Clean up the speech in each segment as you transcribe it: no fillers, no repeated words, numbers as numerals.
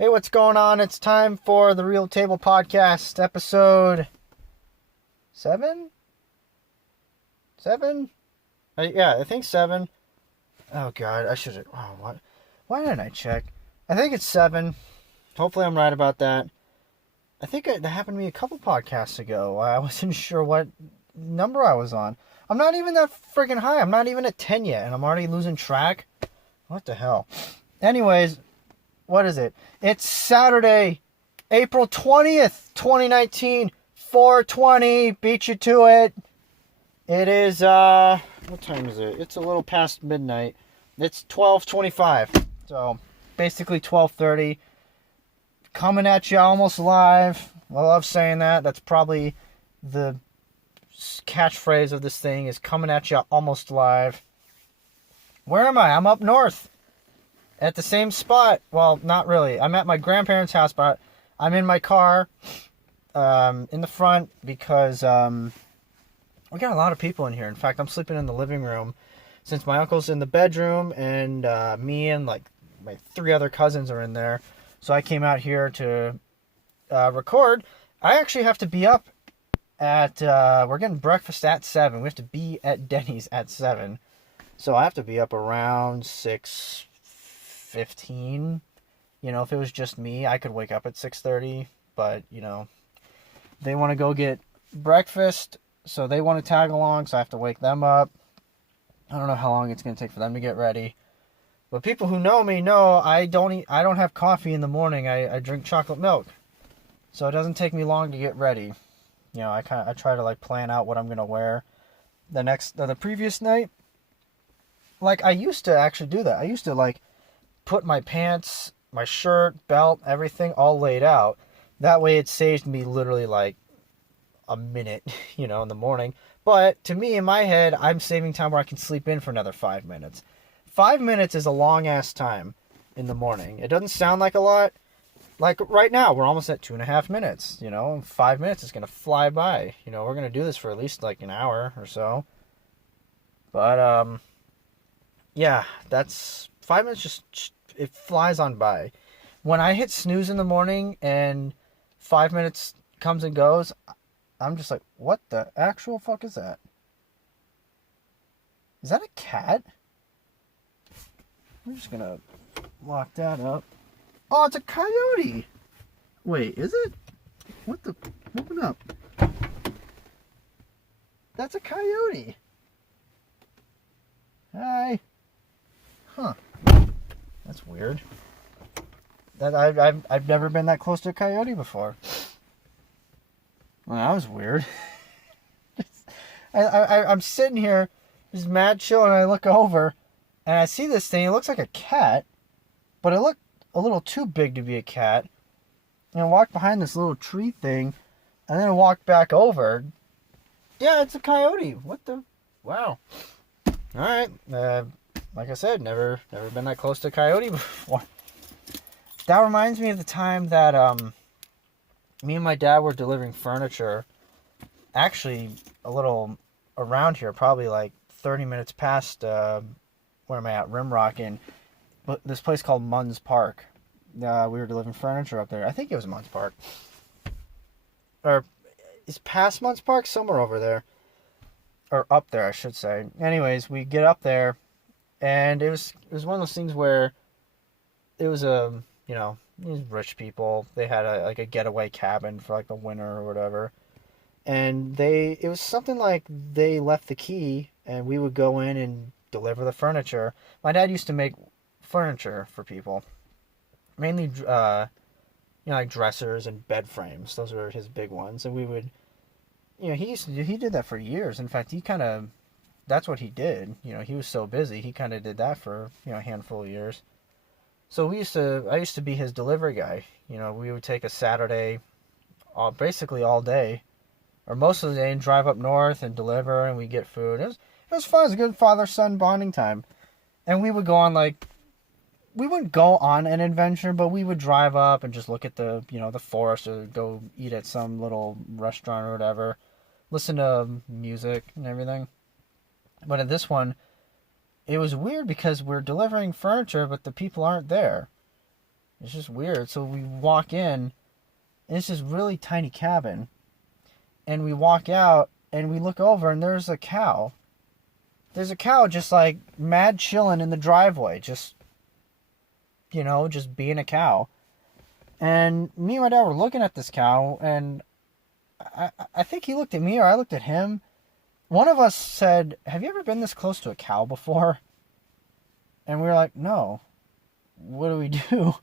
Hey, what's going on? It's time for the Real Table Podcast, episode 7? 7? Yeah, I think 7. Oh, God, I should have... Oh, what? Why didn't I check? I think it's 7. Hopefully I'm right about that. I think that happened to me a couple podcasts ago. I wasn't sure what number I was on. I'm not even that freaking high. I'm not even at 10 yet, and I'm already losing track. What the hell? Anyways, what is it? It's Saturday, April 20th, 2019, 4:20. Beat you to it. It is, what time is it? It's a little past midnight. It's 12:25. So, basically 12:30. Coming at you almost live. I love saying that. That's probably the catchphrase of this thing is coming at you almost live. Where am I? I'm up north. At the same spot. Well, not really. I'm at my grandparents' house, but I'm in my car in the front because we got a lot of people in here. In fact, I'm sleeping in the living room since my uncle's in the bedroom and me and like my 3 other cousins are in there. So I came out here to record. I actually have to be up at, we're getting breakfast at 7. We have to be at Denny's at 7. So I have to be up around 6:15. You know, if it was just me, I could wake up at 6:30. But, you know, they want to go get breakfast, so they want to tag along, so I have to wake them up. I don't know how long it's going to take for them to get ready. But people who know me know I don't have coffee in the morning. I drink chocolate milk. So it doesn't take me long to get ready. You know, I try to like plan out what I'm going to wear the previous night. Like I used to actually do that. I used to like put my pants, my shirt, belt, everything all laid out. That way it saved me literally like a minute, you know, in the morning. But to me, in my head, I'm saving time where I can sleep in for another 5 minutes. 5 minutes is a long ass time in the morning. It doesn't sound like a lot. Like right now, we're almost at 2.5 minutes, you know, 5 minutes is going to fly by. You know, we're going to do this for at least like an hour or so. But, yeah, that's 5 minutes just it flies on by. When I hit snooze in the morning and 5 minutes comes and goes, I'm just like, what the actual fuck is that? Is that a cat? I'm just gonna lock that up. Oh, it's a coyote! Wait, is it? What the? Open up. That's a coyote. Hi. Huh. That's weird. That I've never been that close to a coyote before. Well, that was weird. I'm sitting here, just mad chill, and I look over, and I see this thing. It looks like a cat, but it looked a little too big to be a cat. And I walked behind this little tree thing, and then I walked back over. Yeah, it's a coyote. What the? Wow. All right. Like I said, never been that close to a coyote before. That reminds me of the time that me and my dad were delivering furniture. Actually, a little around here, probably like 30 minutes past where am I at? Rimrock in this place called Munns Park. We were delivering furniture up there. I think it was Munns Park. Or is past Munns Park? Somewhere over there. Or up there, I should say. Anyways, we get up there, and it was one of those things where it was you know, these rich people, they had a getaway cabin for like the winter or whatever. And it was something like they left the key and we would go in and deliver the furniture. My dad used to make furniture for people. Mainly, you know, like dressers and bed frames. Those were his big ones. And we would, you know, he did that for years. In fact, that's what he did. You know, he was so busy, he kind of did that for, you know, a handful of years. So I used to be his delivery guy. You know, we would take a Saturday, basically all day, or most of the day, and drive up north and deliver, and we get food. It was fun. It was a good father-son bonding time. And we would go on we wouldn't go on an adventure, but we would drive up and just look at the forest, or go eat at some little restaurant or whatever, listen to music and everything. But at this one, it was weird because we're delivering furniture, but the people aren't there. It's just weird. So we walk in, and it's this really tiny cabin. And we walk out, and we look over, and there's a cow. There's a cow just like mad chilling in the driveway. Just, just being a cow. And me and my dad were looking at this cow, and I think he looked at me or I looked at him. One of us said, "Have you ever been this close to a cow before?" And we were like, "No. What do we do?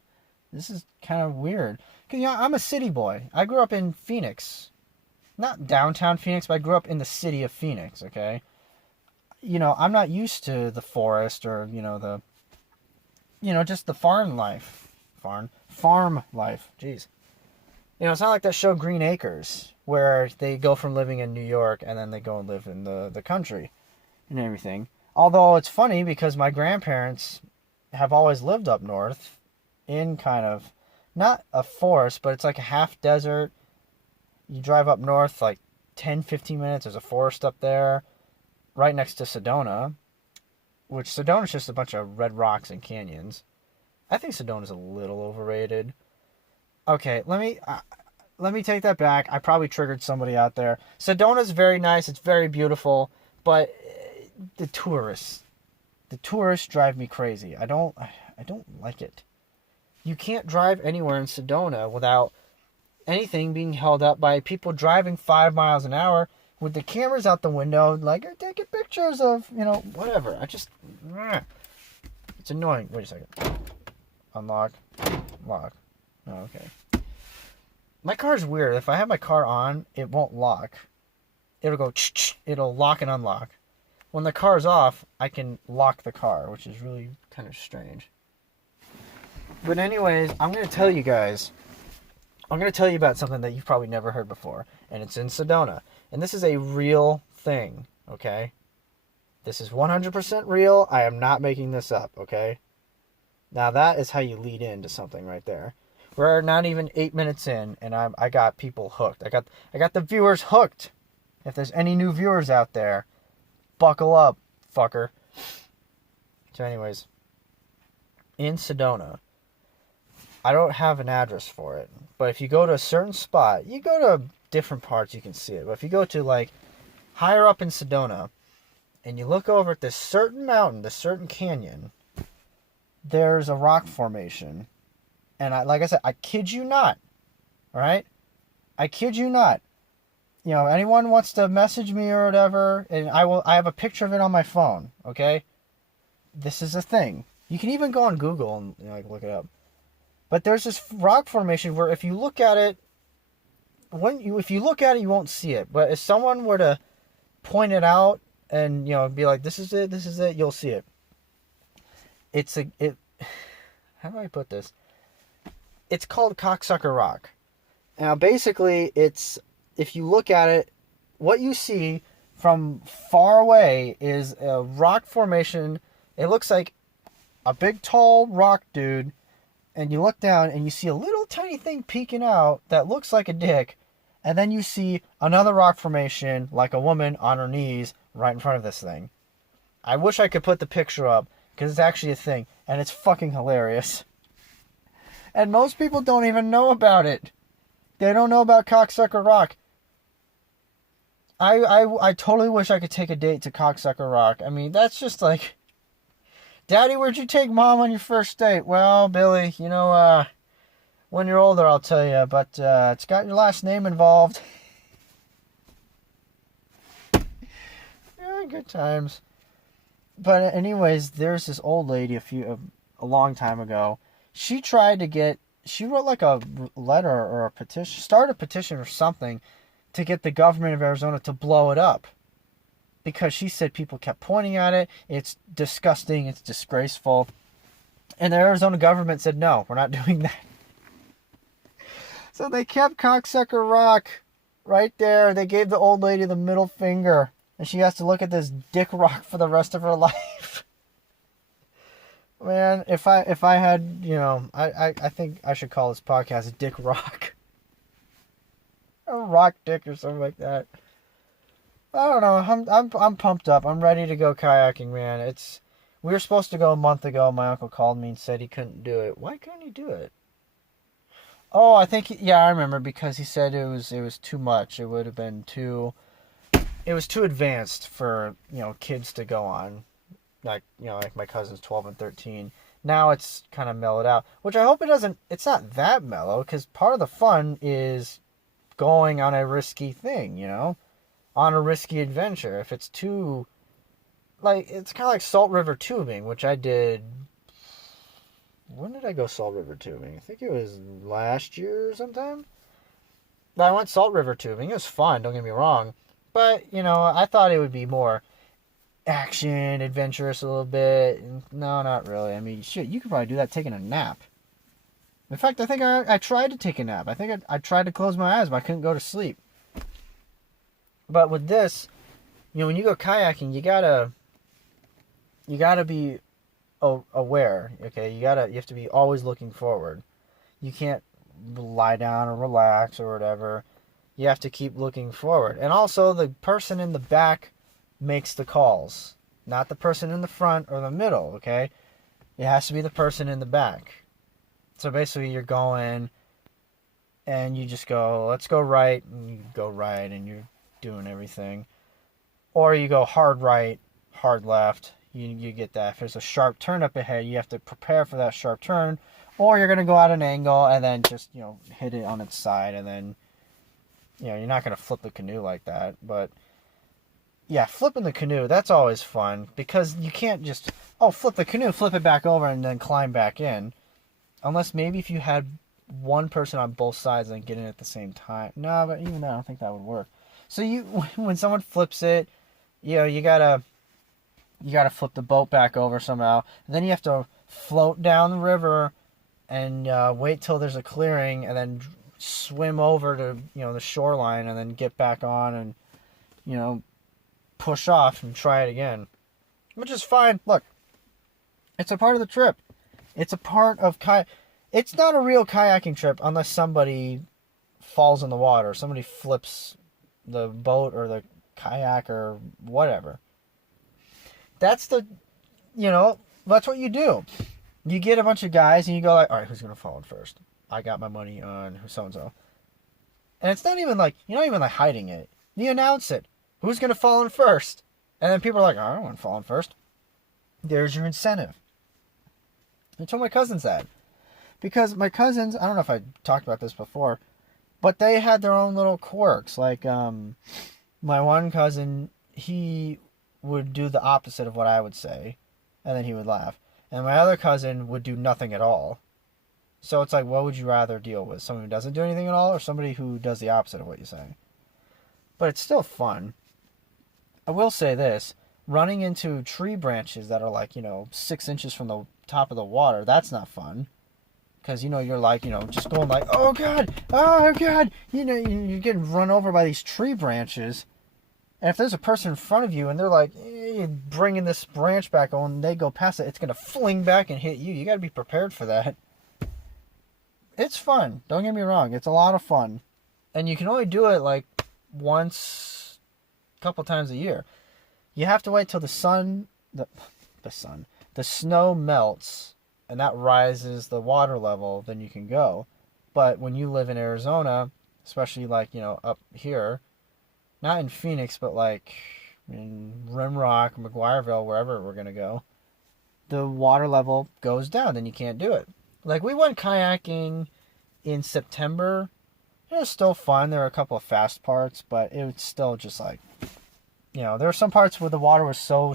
This is kind of weird." Because, I'm a city boy. I grew up in Phoenix. Not downtown Phoenix, but I grew up in the city of Phoenix, okay? I'm not used to the forest or, just the farm life. Farm life. Jeez. It's not like that show Green Acres, where they go from living in New York and then they go and live in the country and everything. Although it's funny because my grandparents have always lived up north in kind of, not a forest, but it's like a half desert. You drive up north like 10, 15 minutes. There's a forest up there right next to Sedona, which Sedona's just a bunch of red rocks and canyons. I think Sedona's a little overrated. Okay, let me take that back. I probably triggered somebody out there. Sedona's very nice. It's very beautiful, but the tourists drive me crazy. I don't like it. You can't drive anywhere in Sedona without anything being held up by people driving 5 miles an hour with the cameras out the window, like taking pictures of, whatever. It's annoying. Wait a second. Unlock. Lock. Oh, okay. My car's weird. If I have my car on, it won't lock. It'll go, it'll lock and unlock. When the car's off, I can lock the car, which is really kind of strange. But anyways, I'm going to tell you about something that you've probably never heard before, and it's in Sedona. And this is a real thing, okay? This is 100% real. I am not making this up, okay? Now that is how you lead into something right there. We're not even 8 minutes in, and I got people hooked. I got the viewers hooked. If there's any new viewers out there, buckle up, fucker. So anyways, in Sedona, I don't have an address for it, but if you go to a certain spot, you go to different parts, you can see it. But if you go to like higher up in Sedona, and you look over at this certain mountain, this certain canyon, there's a rock formation. And like I said, I kid you not. All right? I kid you not. Anyone wants to message me or whatever, and I have a picture of it on my phone, okay? This is a thing. You can even go on Google and look it up. But there's this rock formation where if you look at it, you won't see it. But if someone were to point it out and be like, this is it, you'll see it. How do I put this? It's called Cocksucker Rock. Now, basically, if you look at it, what you see from far away is a rock formation. It looks like a big, tall rock dude, and you look down and you see a little tiny thing peeking out that looks like a dick, and then you see another rock formation like a woman on her knees right in front of this thing. I wish I could put the picture up, because it's actually a thing, and it's fucking hilarious. And most people don't even know about it. They don't know about Cocksucker Rock. I totally wish I could take a date to Cocksucker Rock. I mean, that's just like, Daddy, where'd you take Mom on your first date? Well, Billy, when you're older, I'll tell you, but it's got your last name involved. Yeah, good times. But anyways, there's this old lady a long time ago. She wrote like a letter or a petition, start a petition or something to get the government of Arizona to blow it up. Because she said people kept pointing at it. It's disgusting. It's disgraceful. And the Arizona government said, no, we're not doing that. So they kept Cocksucker Rock right there. They gave the old lady the middle finger. And she has to look at this dick rock for the rest of her life. Man, if I had, I think I should call this podcast Dick Rock. Or Rock Dick or something like that. I don't know. I'm pumped up. I'm ready to go kayaking, man. We were supposed to go a month ago. My uncle called me and said he couldn't do it. Why couldn't he do it? Oh, I think yeah, I remember because he said it was too much. It would have been too. It was too advanced for kids to go on. Like my cousin's 12 and 13. Now it's kind of mellowed out, which I hope it doesn't. It's not that mellow because part of the fun is going on a risky thing, on a risky adventure. If it's too, like, it's kind of like Salt River tubing, which I did. When did I go Salt River tubing? I think it was last year sometime. I went Salt River tubing. It was fun, don't get me wrong. But, I thought it would be more action, adventurous a little bit. No, not really. I mean, shit, you could probably do that taking a nap. In fact, I think I tried to take a nap. I think I tried to close my eyes, but I couldn't go to sleep. But with this, when you go kayaking, you gotta be aware. Okay, you have to be always looking forward. You can't lie down or relax or whatever. You have to keep looking forward. And also, the person in the back makes the calls, not the person in the front or the middle. Okay, it has to be the person in the back. So basically, you're going, and you just go, let's go right, and you go right, and you're doing everything. Or you go hard right, hard left. You get that. If there's a sharp turn up ahead, you have to prepare for that sharp turn. Or you're going to go at an angle and then just, hit it on its side. And then, you're not going to flip the canoe like that. But, yeah, flipping the canoe, that's always fun. Because you can't just, flip the canoe, flip it back over, and then climb back in. Unless maybe if you had one person on both sides and get in at the same time. No, but even then, I don't think that would work. So when someone flips it, you gotta flip the boat back over somehow. And then you have to float down the river and wait till there's a clearing, and then swim over to the shoreline, and then get back on and push off and try it again, which is fine. Look, it's a part of the trip. It's a part of It's not a real kayaking trip unless somebody falls in the water, somebody flips the boat or the kayak or whatever. That's that's what you do. You get a bunch of guys and you go like, all right, who's gonna fall in first? I got my money on so and so. And it's not even like you're not even like hiding it. You announce it. Who's gonna fall in first? And then people are like, oh, I don't want to fall in first. There's your incentive. I told my cousins that. Because my cousins, I don't know if I talked about this before, but they had their own little quirks. Like, my one cousin, he would do the opposite of what I would say, and then he would laugh. And my other cousin would do nothing at all. So it's like, what would you rather deal with? Someone who doesn't do anything at all, or somebody who does the opposite of what you say? But it's still fun. I will say this. Running into tree branches that are like, 6 inches from the top of the water, that's not fun. Because, you're like, just going like, oh God, you're getting run over by these tree branches. And if there's a person in front of you and they're like, bringing this branch back on, and they go past it, it's going to fling back and hit you. You got to be prepared for that. It's fun. Don't get me wrong. It's a lot of fun. And you can only do it like once, a couple times a year. You have to wait till the snow melts, and that rises the water level, then you can go. But when you live in Arizona, especially like, up here, not in Phoenix, but like in Rimrock, McGuireville, wherever we're going to go, the water level goes down, then you can't do it. Like, we went kayaking in September. It was still fun. There were a couple of fast parts, but it was still just like, there were some parts where the water was so,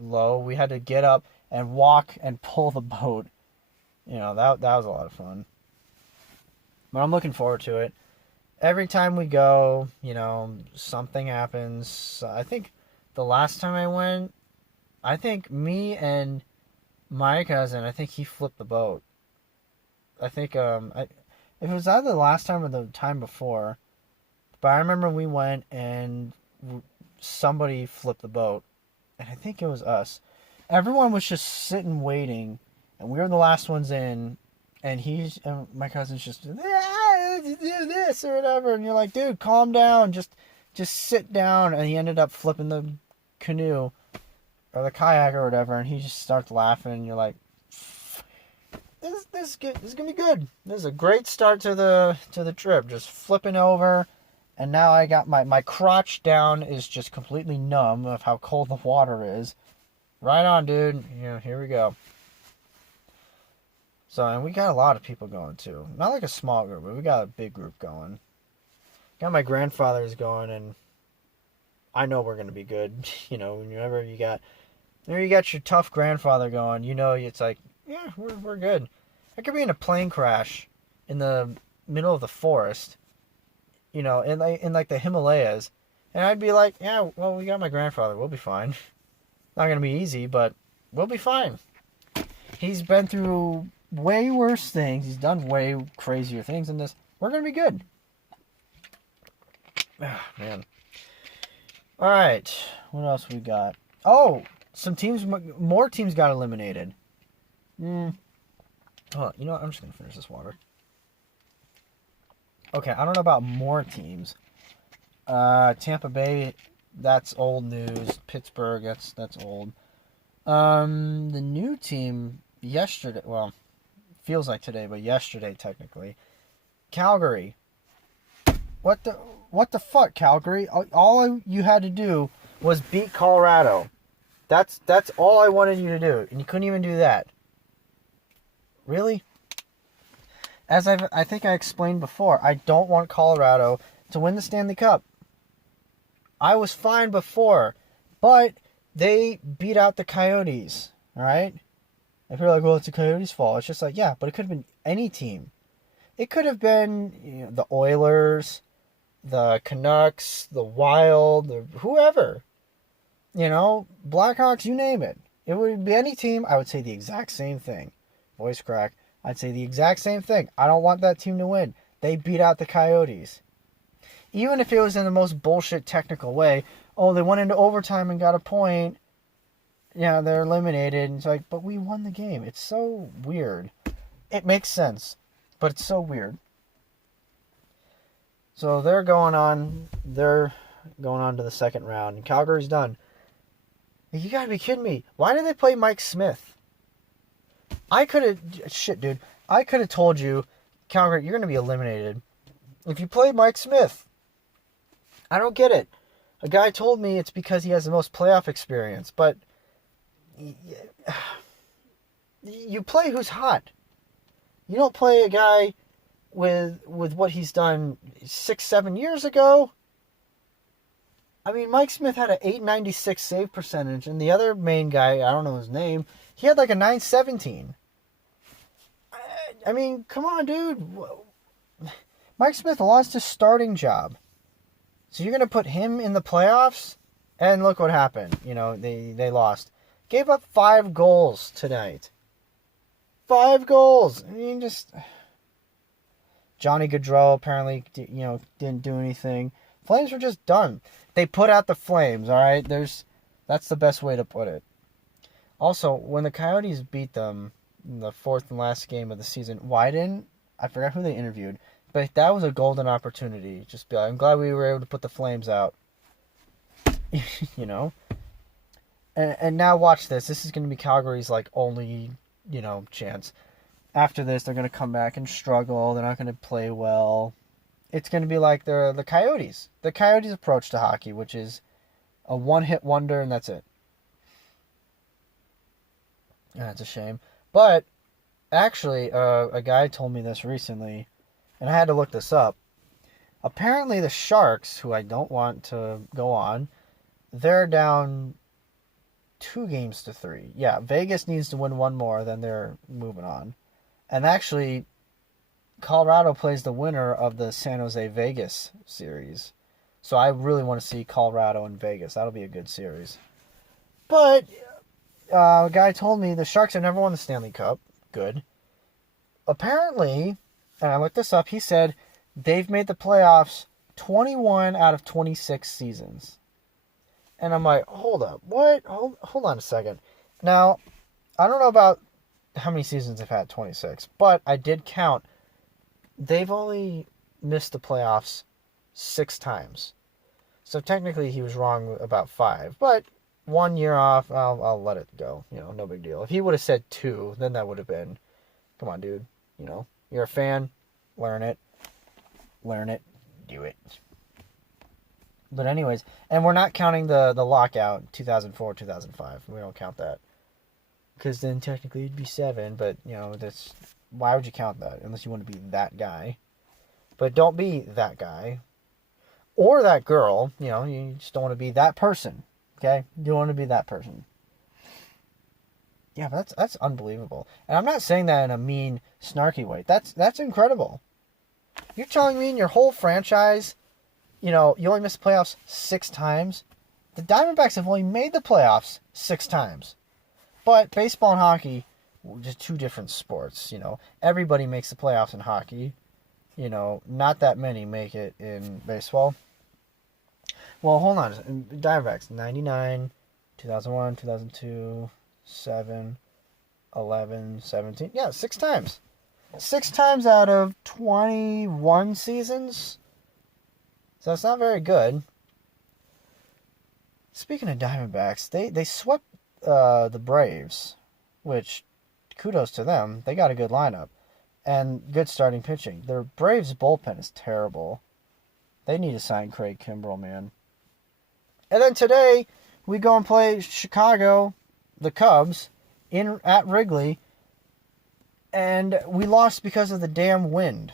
low. We had to get up and walk and pull the boat. That was a lot of fun. But I'm looking forward to it. Every time we go, something happens. I think the last time I went, I think me and my cousin, I think he flipped the boat. I think if it was either the last time or the time before, but I remember we went and somebody flipped the boat, and I think it was us. Everyone was just sitting waiting, and we were the last ones in, and my cousin's just do this or whatever, and you're like, dude, calm down, just sit down. And he ended up flipping the canoe or the kayak or whatever, and he just starts laughing, and you're like, this is good. This is gonna be good. This is a great start to the trip. Just flipping over, and now I got my crotch down is just completely numb of how cold the water is. Right on, dude. Here we go. So, and we got a lot of people going too. Not like a small group, but we got a big group going. Got my grandfather's going, and I know we're gonna be good. Whenever you got your tough grandfather going, it's like, yeah, we're good. I could be in a plane crash in the middle of the forest, in like the Himalayas, and I'd be like, yeah, well, we got my grandfather, we'll be fine. Not gonna be easy, but we'll be fine. He's been through way worse things. He's done way crazier things than this. We're gonna be good. Ah, man. All right, what else we got? Oh, more teams got eliminated. Oh, you know what? I'm just gonna finish this water. Okay, I don't know about more teams. Tampa Bay, that's old news. Pittsburgh, that's old. The new team yesterday, well, feels like today, but yesterday technically. Calgary. What the fuck, Calgary? All you had to do was beat Colorado. That's all I wanted you to do, and you couldn't even do that. Really? As I think I explained before, I don't want Colorado to win the Stanley Cup. I was fine before, but they beat out the Coyotes, all right? If you're like, well, it's the Coyotes' fault. It's just like, yeah, but it could have been any team. It could have been the Oilers, the Canucks, the Wild, whoever. Blackhawks, you name it. It would be any team, I would say the exact same thing. Voice crack. I'd say the exact same thing. I don't want that team to win. They beat out the Coyotes. Even if it was in the most bullshit technical way, they went into overtime and got a point. Yeah, they're eliminated. And it's like, but we won the game. It's so weird. It makes sense, but it's so weird. So they're going on to the second round, and Calgary's done. You gotta be kidding me. Why did they play Mike Smith? I could have told you, Calgary, you're going to be eliminated if you play Mike Smith. I don't get it. A guy told me it's because he has the most playoff experience, but you play who's hot. You don't play a guy with what he's done 6-7 years ago. I mean, Mike Smith had an .896 save percentage, and the other main guy, I don't know his name, he had like a .917. I mean, come on, dude. Mike Smith lost his starting job. So you're going to put him in the playoffs? And look what happened. They lost. Gave up 5 goals tonight. 5 goals. I mean, just... Johnny Gaudreau apparently, didn't do anything. Flames were just done. They put out the Flames, all right? That's the best way to put it. Also, when the Coyotes beat them in the 4th and last game of the season, I forgot who they interviewed, but that was a golden opportunity. Just be like, I'm glad we were able to put the Flames out. And now watch this. This is going to be Calgary's only, chance. After this, they're going to come back and struggle. They're not going to play well. It's going to be like the Coyotes. The Coyotes' approach to hockey, which is a one-hit wonder, and that's it. That's a shame. But, actually, a guy told me this recently, and I had to look this up. Apparently, the Sharks, who I don't want to go on, they're down 2-3. Yeah, Vegas needs to win one more, then they're moving on. And actually, Colorado plays the winner of the San Jose-Vegas series. So I really want to see Colorado and Vegas. That'll be a good series. But a guy told me the Sharks have never won the Stanley Cup. Good. Apparently, and I looked this up, he said they've made the playoffs 21 out of 26 seasons. And I'm like, hold up. What? Hold on a second. Now, I don't know about how many seasons they've had, 26. But I did count. They've only missed the playoffs 6 times. So technically he was wrong about 5. But 1 year off, I'll let it go. No big deal. If he would have said 2, then that would have been Come on, dude. You know, you're a fan. Learn it. Do it. But anyways, and we're not counting the lockout 2004, 2005. We don't count that. Because then technically it'd be 7, but, you know, why would you count that? Unless you want to be that guy. But don't be that guy. Or that girl. You know, you just don't want to be that person. Okay? You don't want to be that person. Yeah, but that's unbelievable. And I'm not saying that in a mean, snarky way. That's incredible. You're telling me in your whole franchise, you know, you only missed the playoffs 6 times? The Diamondbacks have only made the playoffs 6 times. But baseball and hockey, just 2 different sports, you know. Everybody makes the playoffs in hockey. You know, not that many make it in baseball. Well, hold on. Diamondbacks, 99, 2001, 2002, 7, 11, 17. Yeah, 6 times. 6 times out of 21 seasons. So it's not very good. Speaking of Diamondbacks, they swept the Braves, which kudos to them. They got a good lineup and good starting pitching. Their Braves bullpen is terrible. They need to sign Craig Kimbrell, man. And then today we go and play Chicago, the Cubs, at Wrigley, and we lost because of the damn wind.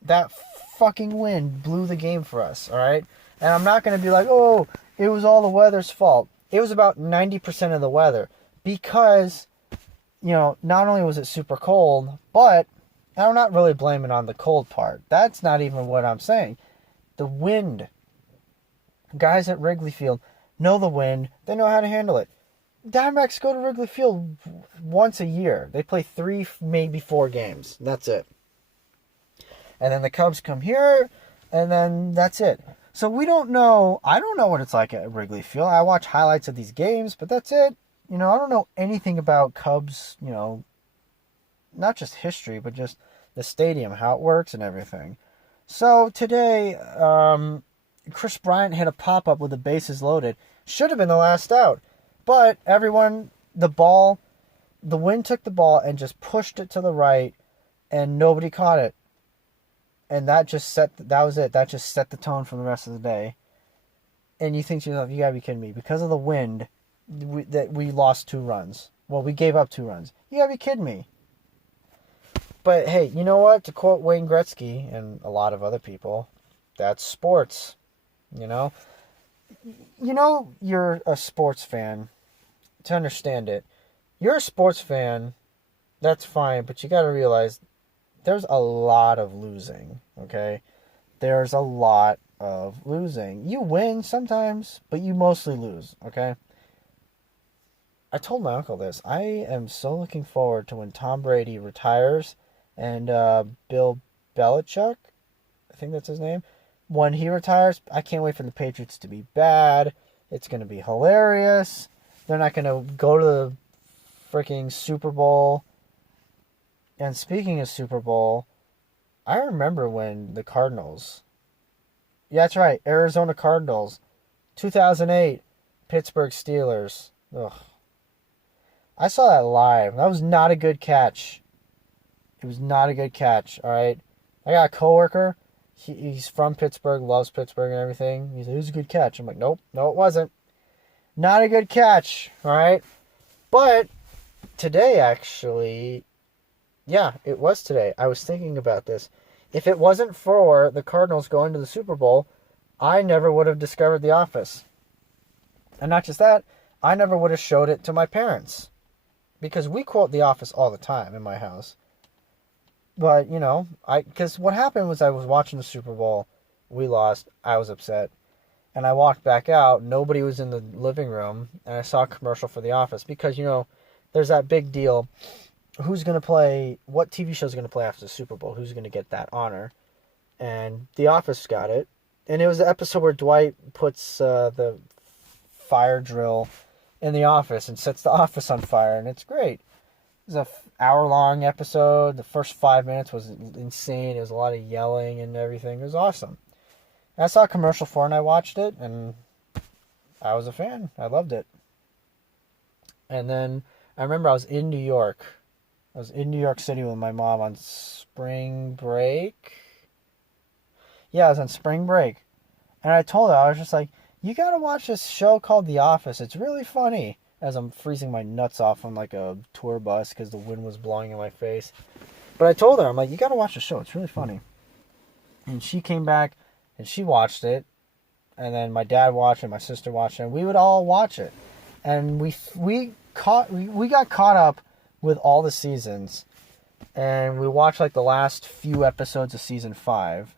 That fucking wind blew the game for us, all right? And I'm not going to be like, oh, it was all the weather's fault. It was about 90% of the weather because, you know, not only was it super cold, but I'm not really blaming on the cold part. That's not even what I'm saying. The wind. Guys at Wrigley Field know the wind. They know how to handle it. Diamondbacks go to Wrigley Field once a year. They play 3, maybe 4 games. That's it. And then the Cubs come here, and then that's it. So we don't know. I don't know what it's like at Wrigley Field. I watch highlights of these games, but that's it. You know, I don't know anything about Cubs, you know, not just history, but just the stadium, how it works and everything. So today, Chris Bryant hit a pop-up with the bases loaded. Should have been the last out. But the wind took the ball and just pushed it to the right, and nobody caught it. And that was it. That just set the tone for the rest of the day. And you think to yourself, you gotta be kidding me. Because of the wind, we lost 2 runs. Well, we gave up 2 runs. You gotta be kidding me. But hey, you know what? To quote Wayne Gretzky and a lot of other people, that's sports. You know? You know you're a sports fan. To understand it, you're a sports fan, that's fine, but you gotta realize there's a lot of losing, okay? There's a lot of losing. You win sometimes, but you mostly lose, okay? I told my uncle this. I am so looking forward to when Tom Brady retires and Bill Belichick, I think that's his name, when he retires, I can't wait for the Patriots to be bad. It's going to be hilarious. They're not going to go to the freaking Super Bowl. And speaking of Super Bowl, I remember when the Cardinals, yeah, that's right, Arizona Cardinals, 2008, Pittsburgh Steelers. Ugh. I saw that live. That was not a good catch. It was not a good catch, all right? I got a coworker. He's from Pittsburgh, loves Pittsburgh and everything. He's like, it was a good catch. I'm like, nope, no, it wasn't. Not a good catch, all right? But today, actually, yeah, it was today. I was thinking about this. If it wasn't for the Cardinals going to the Super Bowl, I never would have discovered The Office. And not just that, I never would have showed it to my parents. Because we quote The Office all the time in my house. But, you know, because what happened was I was watching the Super Bowl. We lost. I was upset. And I walked back out. Nobody was in the living room. And I saw a commercial for The Office. Because, you know, there's that big deal. Who's going to play, what TV show is going to play after the Super Bowl? Who's going to get that honor? And The Office got it. And it was the episode where Dwight puts the fire drill in the office and sets the office on fire. And it's great. It was an hour-long episode. The first 5 minutes was insane. It was a lot of yelling and everything. It was awesome. And I saw a commercial for it, and I watched it, and I was a fan. I loved it. And then I remember I was in New York I was in New York City with my mom on spring break. Yeah, I was on spring break. And I told her, I was just like, you gotta watch this show called The Office. It's really funny. As I'm freezing my nuts off on like a tour bus because the wind was blowing in my face. But I told her, I'm like, you gotta watch the show. It's really funny. And she came back and she watched it. And then my dad watched it, my sister watched it, and we would all watch it. And we got caught up with all the seasons. And we watched like the last few episodes of season 5.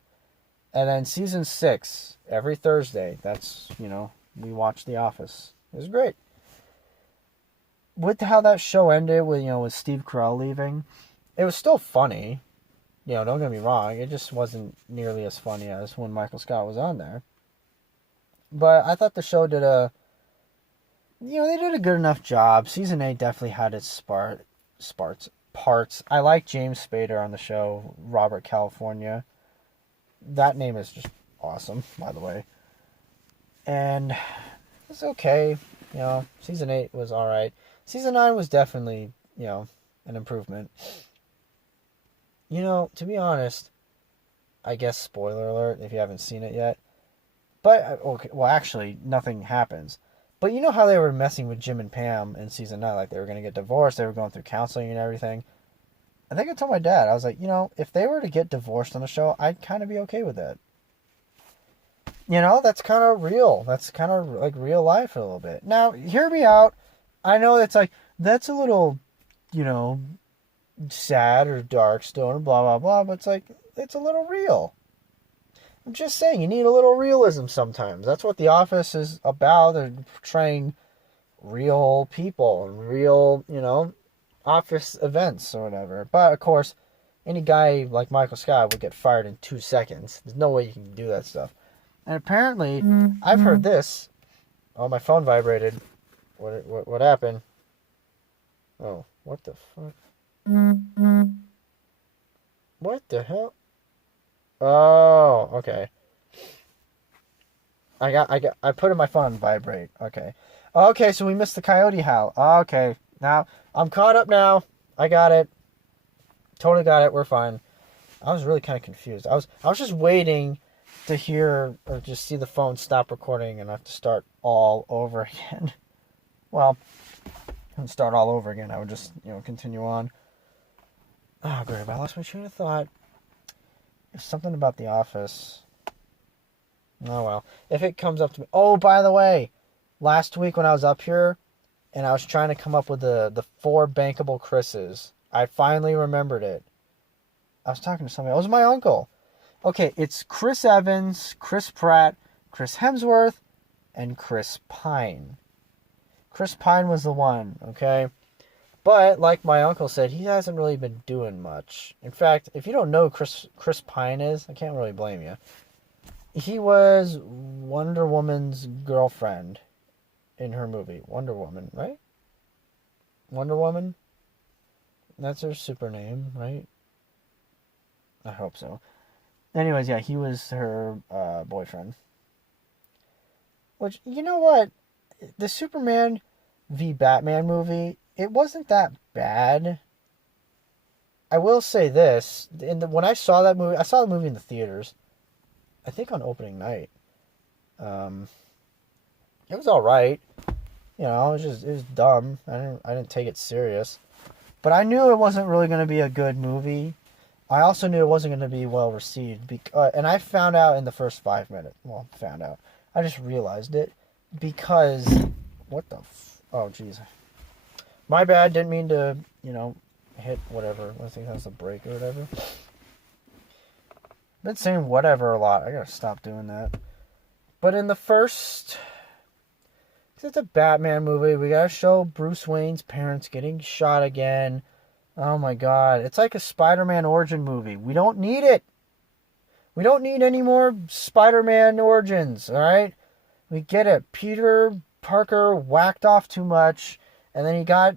And then season 6, every Thursday, that's, we watched The Office. It was great. With how that show ended with Steve Carell leaving, it was still funny. Don't get me wrong. It just wasn't nearly as funny as when Michael Scott was on there. But I thought the show did they did a good enough job. Season 8 definitely had its parts. I like James Spader on the show, Robert California. That name is just awesome, by the way. And it's okay. Season 8 was alright. Season 9 was definitely, an improvement. To be honest, I guess spoiler alert if you haven't seen it yet. But, okay, well, actually, nothing happens. But you know how they were messing with Jim and Pam in season 9? Like, they were going to get divorced. They were going through counseling and everything. I think I told my dad, I was like, if they were to get divorced on the show, I'd kind of be okay with that. That's kind of real. That's kind of like real life a little bit. Now, hear me out. I know that's a little, sad or dark still and blah, blah, blah, but it's a little real. I'm just saying, you need a little realism sometimes. That's what The Office is about. They're portraying real people and real, office events or whatever. But, of course, any guy like Michael Scott would get fired in 2 seconds. There's no way you can do that stuff. And apparently, I've heard this. Oh, my phone vibrated. What happened? Oh, what the fuck? What the hell? Oh, okay. I put my phone on vibrate. Okay, so we missed the coyote howl. Okay, now I'm caught up now. I got it. Totally got it. We're fine. I was really kind of confused. I was just waiting to hear or just see the phone stop recording and I have to start all over again. Well, I wouldn't start all over again. I would just, continue on. Oh, great. I lost my train of thought. There's something about The Office. Oh, well. If it comes up to me. Oh, by the way, last week when I was up here and I was trying to come up with the 4 bankable Chris's, I finally remembered it. I was talking to somebody. It was my uncle. Okay, it's Chris Evans, Chris Pratt, Chris Hemsworth, and Chris Pine. Chris Pine was the one, okay? But, like my uncle said, he hasn't really been doing much. In fact, if you don't know who Chris Pine is, I can't really blame you. He was Wonder Woman's girlfriend in her movie. Wonder Woman, right? Wonder Woman? That's her super name, right? I hope so. Anyways, yeah, he was her boyfriend. Which, you know what? The Superman v Batman movie, it wasn't that bad. I will say this. When I saw that movie, I saw the movie in the theaters. I think on opening night. It was alright. It was dumb. I didn't take it serious. But I knew it wasn't really going to be a good movie. I also knew it wasn't going to be well received. And I found out in the first 5 minutes. Well, I just realized it. Because, what the oh, jeez. My bad, didn't mean to, hit whatever. I think that's a break or whatever. Been saying whatever a lot. I gotta stop doing that. But in the first... It's a Batman movie. We gotta show Bruce Wayne's parents getting shot again. Oh my god. It's like a Spider-Man origin movie. We don't need it. We don't need any more Spider-Man origins, alright? We get it. Peter Parker whacked off too much, and then he got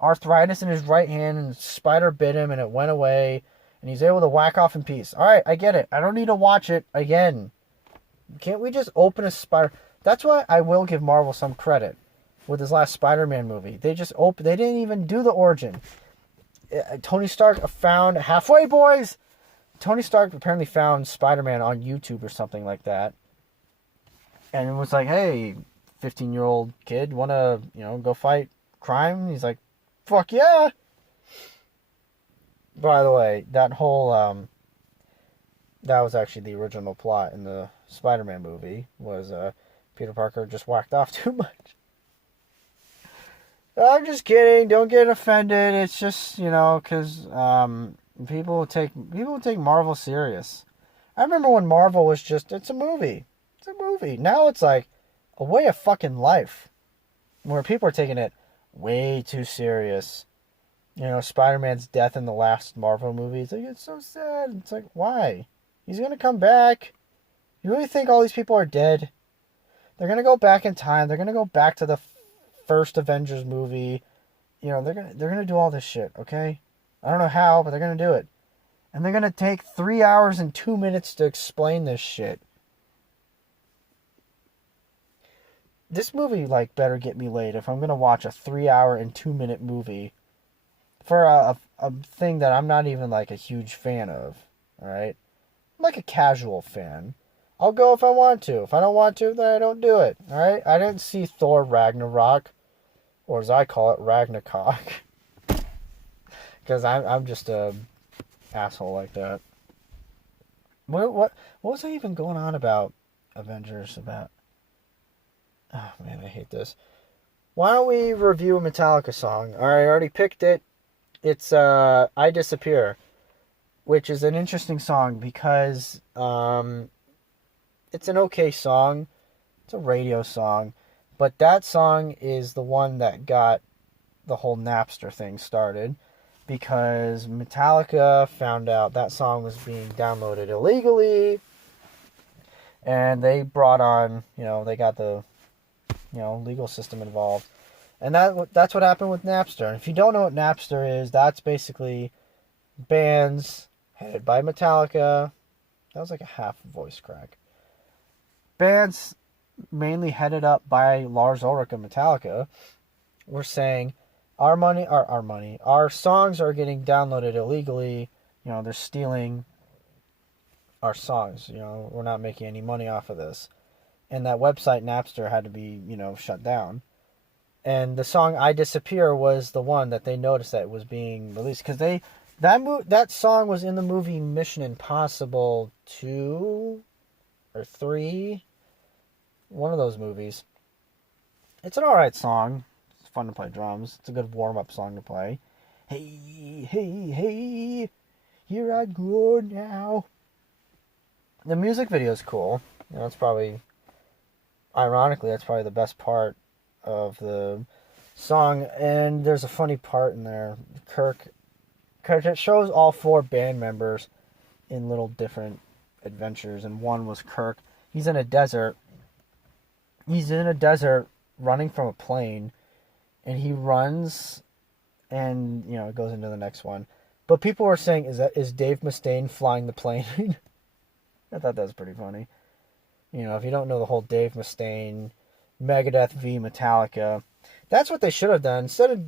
arthritis in his right hand, and the spider bit him, and it went away, and he's able to whack off in peace. Alright, I get it. I don't need to watch it again. Can't we just open a spider... That's why I will give Marvel some credit. with his last Spider-Man movie. They just they didn't even do the origin. Tony Stark found halfway, boys. Tony Stark apparently found Spider-Man on YouTube or something like that, and it was like, "Hey, 15-year-old kid, wanna go fight crime?" He's like, "Fuck yeah!" By the way, that whole that was actually the original plot in the Spider-Man movie. Was Peter Parker just whacked off too much? I'm just kidding. Don't get offended. It's just because people take Marvel serious. I remember when Marvel was just it's a movie. It's a movie. Now it's like a way of fucking life, where people are taking it way too serious. Spider-Man's death in the last Marvel movie. It's like, it's so sad. It's like, why? He's gonna come back. You really think all these people are dead? They're gonna go back in time. They're gonna go back to the first Avengers movie. They're gonna do all this shit. Okay, I don't know how, but they're gonna do it, and they're gonna take 3 hours and 2 minutes to explain this shit. This movie better get me laid if I'm gonna watch a 3 hour and 2 minute movie for a thing that I'm not even a huge fan of. All right, I'm a casual fan. I'll go if I want to. If I don't want to, then I don't do it. All right, I didn't see Thor Ragnarok, or as I call it, Ragnarok, because I'm just a asshole like that. What was I even going on about Avengers about? Oh man, I hate this. Why don't we review a Metallica song? All right, I already picked it. It's I Disappear, which is an interesting song because it's an okay song. It's a radio song. But that song is the one that got the whole Napster thing started, because Metallica found out that song was being downloaded illegally, and they brought on, they got the, legal system involved. And that's what happened with Napster. And if you don't know what Napster is, that's basically bands headed by Metallica. That was like a half voice crack. Bands mainly headed up by Lars Ulrich of Metallica were saying, our songs are getting downloaded illegally. They're stealing our songs. We're not making any money off of this. And that website Napster had to be, shut down. And the song I Disappear was the one that they noticed that was being released, because that song was in the movie Mission Impossible 2 or 3, one of those movies. It's an alright song. It's fun to play drums. It's a good warm-up song to play. Hey, hey, hey, here I go now. The music video is cool. It's probably, ironically, that's probably the best part of the song. And there's a funny part in there. Kirk, it shows all 4 band members in little different adventures, and one was Kirk. He's in a desert running from a plane, and he runs, and it goes into the next one. But people were saying, is Dave Mustaine flying the plane? I thought that was pretty funny. If you don't know the whole Dave Mustaine, Megadeth v Metallica, that's what they should have done. Instead of,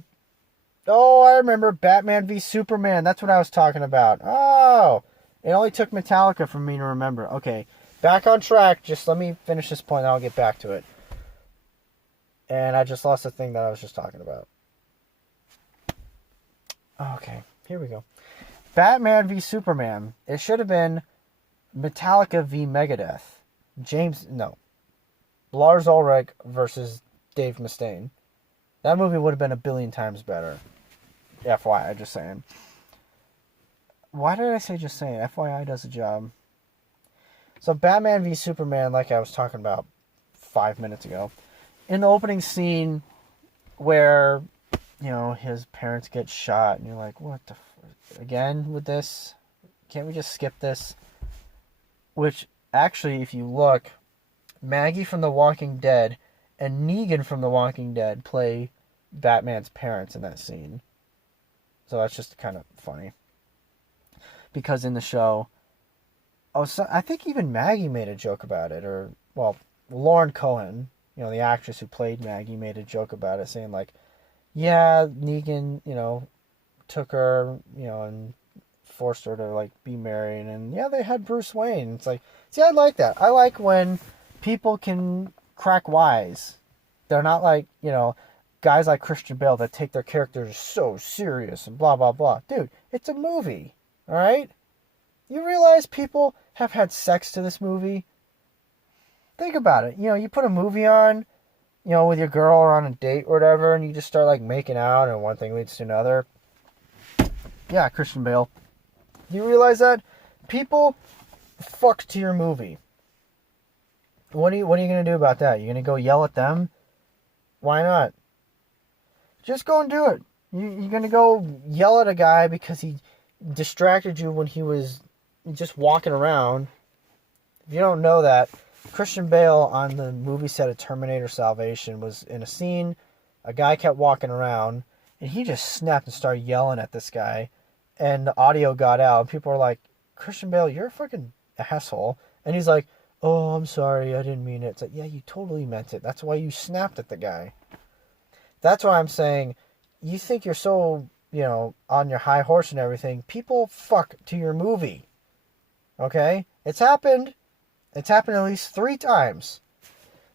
I remember, Batman v Superman. That's what I was talking about. Oh, it only took Metallica for me to remember. Okay, back on track. Just let me finish this point and I'll get back to it. And I just lost the thing that I was just talking about. Okay, here we go. Batman v Superman. It should have been Metallica v Megadeth. Lars Ulrich versus Dave Mustaine. That movie would have been a billion times better. FYI, just saying. Why did I say just saying? FYI does a job. So Batman v Superman, like I was talking about 5 minutes ago, in the opening scene where, his parents get shot, and you're like, what the again with this? Can't we just skip this? Which, actually, if you look, Maggie from The Walking Dead and Negan from The Walking Dead play Batman's parents in that scene. So that's just kind of funny. Because in the show, I think even Maggie made a joke about it. Lauren Cohen, the actress who played Maggie made a joke about it, saying like, yeah, Negan, took her, and forced her to like be married, and yeah, they had Bruce Wayne. It's like, see, I like that. I like when people can crack wise. They're not like, guys like Christian Bale that take their characters so serious and blah blah blah. Dude, it's a movie, all right? You realize people have had sex to this movie? Think about it. You put a movie on, with your girl or on a date or whatever, and you just start like making out, and one thing leads to another. Yeah, Christian Bale. You realize that people fuck to your movie. What are you gonna do about that? You gonna go yell at them? Why not? Just go and do it. You're gonna go yell at a guy because he distracted you when he was just walking around. If you don't know that, Christian Bale on the movie set of Terminator Salvation was in a scene. A guy kept walking around, and he just snapped and started yelling at this guy. And the audio got out, and people were like, Christian Bale, you're a fucking asshole. And he's like, oh, I'm sorry, I didn't mean it. It's like, yeah, you totally meant it. That's why you snapped at the guy. That's why I'm saying, you think you're so, on your high horse and everything. People fuck to your movie. Okay? It's happened. It's happened at least 3 times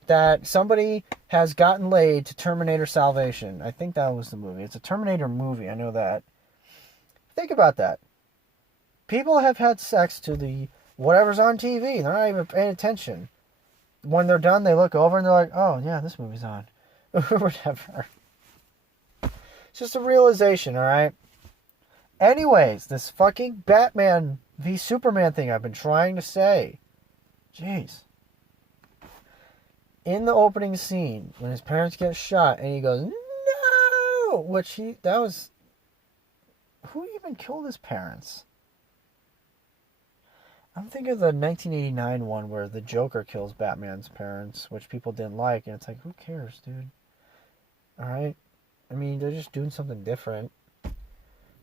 that somebody has gotten laid to Terminator Salvation. I think that was the movie. It's a Terminator movie. I know that. Think about that. People have had sex to the whatever's on TV. They're not even paying attention. When they're done, they look over and they're like, oh, yeah, this movie's on. Or whatever. It's just a realization, all right? Anyways, this fucking Batman v Superman thing I've been trying to say. Jeez. In the opening scene, when his parents get shot, and he goes, no! Who even killed his parents? I'm thinking of the 1989 one where the Joker kills Batman's parents, which people didn't like, and it's like, who cares, dude? Alright? I mean, they're just doing something different.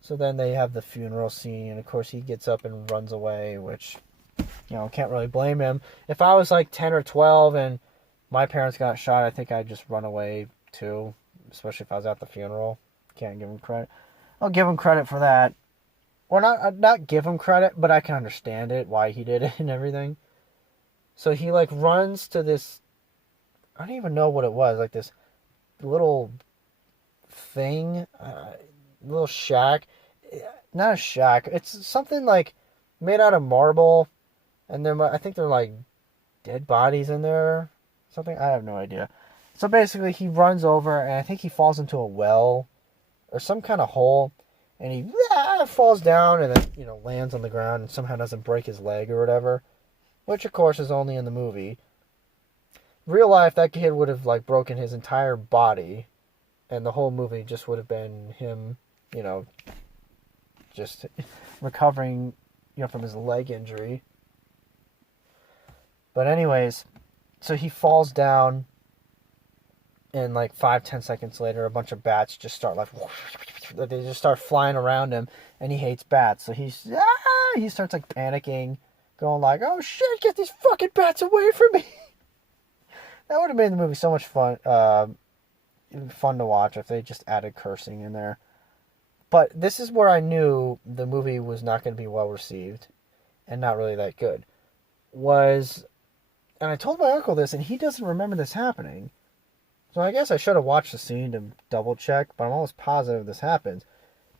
So then they have the funeral scene, and of course he gets up and runs away, which, can't really blame him. If I was like 10 or 12 and my parents got shot, I think I'd just run away too, especially if I was at the funeral. Can't give him credit. I'll give him credit for that. Or not give him credit, but I can understand it, why he did it and everything. So he like runs to this, I don't even know what it was, like this little thing, little shack. Not a shack, it's something like made out of marble, and then I think they're like dead bodies in there, something, I have no idea. So basically he runs over, and I think he falls into a well or some kind of hole, and he falls down and then, lands on the ground and somehow doesn't break his leg or whatever, which of course is only in the movie. Real life, that kid would have like broken his entire body, and the whole movie just would have been him, just recovering, from his leg injury. But anyways, so he falls down, and like 5-10 seconds later, a bunch of bats just start like, they just start flying around him, and he hates bats. So he starts like panicking, going like, oh shit, get these fucking bats away from me. That would have made the movie so much fun to watch if they just added cursing in there. But this is where I knew the movie was not going to be well received and not really that good. And I told my uncle this, and he doesn't remember this happening. So I guess I should have watched the scene to double check, but I'm almost positive this happens.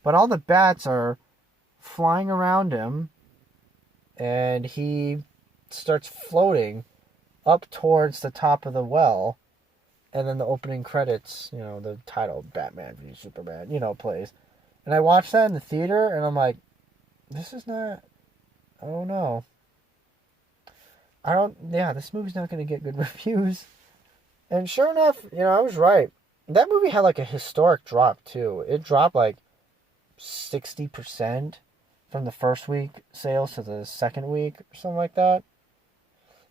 But all the bats are flying around him, and he starts floating up towards the top of the well, and then the opening credits, the title, Batman v Superman, plays. And I watched that in the theater, and I'm like, this is not, I don't know. This movie's not going to get good reviews. And sure enough, I was right. That movie had like a historic drop too. It dropped like 60% from the first week sales to the second week or something like that.